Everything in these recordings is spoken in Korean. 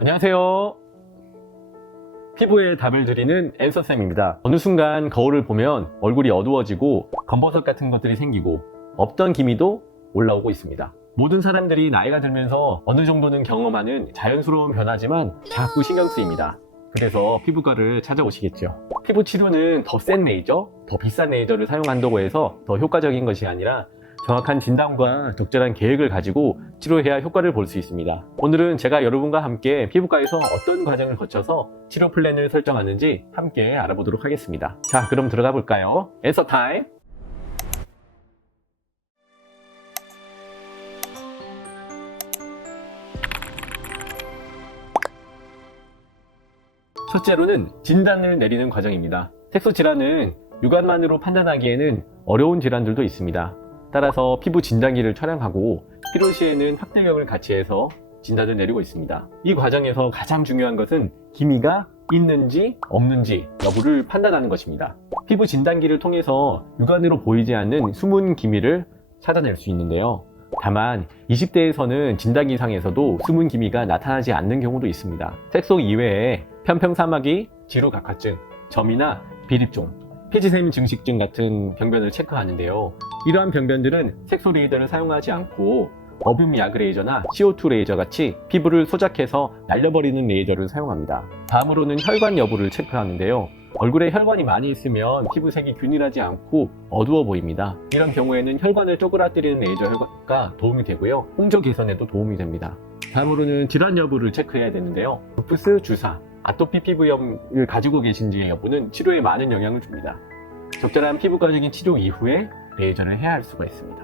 안녕하세요. 피부에 답을 드리는 앤서쌤입니다. 어느 순간 거울을 보면 얼굴이 어두워지고 검버섯 같은 것들이 생기고 없던 기미도 올라오고 있습니다. 모든 사람들이 나이가 들면서 어느 정도는 경험하는 자연스러운 변화지만 자꾸 신경 쓰입니다. 그래서 피부과를 찾아오시겠죠. 피부 치료는 더 센 레이저, 더 비싼 레이저를 사용한다고 해서 더 효과적인 것이 아니라 정확한 진단과 적절한 계획을 가지고 치료해야 효과를 볼 수 있습니다. 오늘은 제가 여러분과 함께 피부과에서 어떤 과정을 거쳐서 치료 플랜을 설정하는지 함께 알아보도록 하겠습니다. 자, 그럼 들어가 볼까요? 앤서 타임! 첫째로는 진단을 내리는 과정입니다. 색소 질환은 육안만으로 판단하기에는 어려운 질환들도 있습니다. 따라서 피부 진단기를 촬영하고 필요시에는 확대경을 같이 해서 진단을 내리고 있습니다. 이 과정에서 가장 중요한 것은 기미가 있는지 없는지 여부를 판단하는 것입니다. 피부 진단기를 통해서 육안으로 보이지 않는 숨은 기미를 찾아낼 수 있는데요. 다만 20대에서는 진단기상에서도 숨은 기미가 나타나지 않는 경우도 있습니다. 색소 이외에 편평사마귀, 지루각화증, 점이나 비립종, 피지샘 증식증 같은 병변을 체크하는데요. 이러한 병변들은 색소 레이저를 사용하지 않고 어뷸 야그 레이저나 CO2 레이저 같이 피부를 소작해서 날려버리는 레이저를 사용합니다. 다음으로는 혈관 여부를 체크하는데요. 얼굴에 혈관이 많이 있으면 피부색이 균일하지 않고 어두워 보입니다. 이런 경우에는 혈관을 쪼그라뜨리는 레이저가 도움이 되고요. 홍조 개선에도 도움이 됩니다. 다음으로는 질환 여부를 체크해야 되는데요. 루푸스, 주사, 아토피 피부염을 가지고 계신지의 여부는 치료에 많은 영향을 줍니다. 적절한 피부과적인 치료 이후에 레이저를 해야 할 수가 있습니다.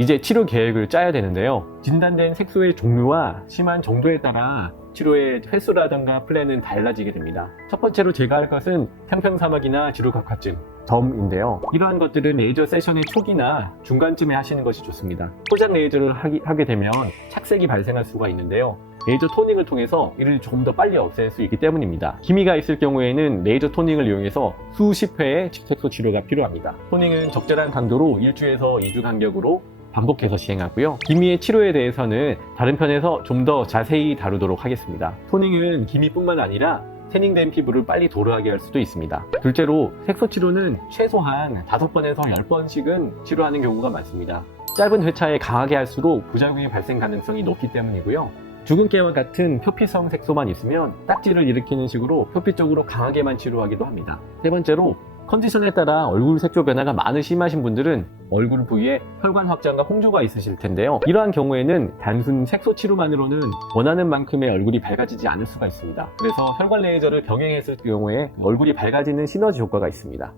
이제 치료 계획을 짜야 되는데요. 진단된 색소의 종류와 심한 정도에 따라 치료의 횟수라든가 플랜은 달라지게 됩니다. 첫 번째로 제가 할 것은 편평사마귀나 지루각화증, 점인데요. 이러한 것들은 레이저 세션의 초기나 중간쯤에 하시는 것이 좋습니다. 포장 레이저를 하게 되면 착색이 발생할 수가 있는데요. 레이저 토닝을 통해서 이를 조금 더 빨리 없앨 수 있기 때문입니다. 기미가 있을 경우에는 레이저 토닝을 이용해서 수십 회의 색소 치료가 필요합니다. 토닝은 적절한 강도로 1주에서 2주 간격으로 반복해서 시행하고요. 기미의 치료에 대해서는 다른 편에서 좀 더 자세히 다루도록 하겠습니다. 토닝은 기미뿐만 아니라 태닝된 피부를 빨리 도르하게 할 수도 있습니다. 둘째로 색소 치료는 최소한 5번에서 10번씩은 치료하는 경우가 많습니다. 짧은 회차에 강하게 할수록 부작용의 발생 가능성이 높기 때문이고요. 주근깨와 같은 표피성 색소만 있으면 딱지를 일으키는 식으로 표피 쪽으로 강하게만 치료하기도 합니다. 세 번째로 컨디션에 따라 얼굴 색조 변화가 많이 심하신 분들은 얼굴 부위에 혈관 확장과 홍조가 있으실 텐데요. 이러한 경우에는 단순 색소 치료만으로는 원하는 만큼의 얼굴이 밝아지지 않을 수가 있습니다. 그래서 혈관 레이저를 병행했을 경우에 얼굴이 밝아지는 시너지 효과가 있습니다.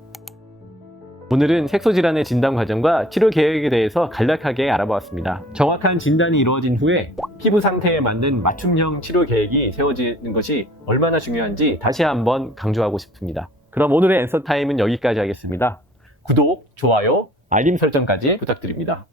오늘은 색소 질환의 진단 과정과 치료 계획에 대해서 간략하게 알아보았습니다. 정확한 진단이 이루어진 후에 피부 상태에 맞는 맞춤형 치료 계획이 세워지는 것이 얼마나 중요한지 다시 한번 강조하고 싶습니다. 그럼 오늘의 앤서 타임은 여기까지 하겠습니다. 구독, 좋아요, 알림 설정까지 부탁드립니다.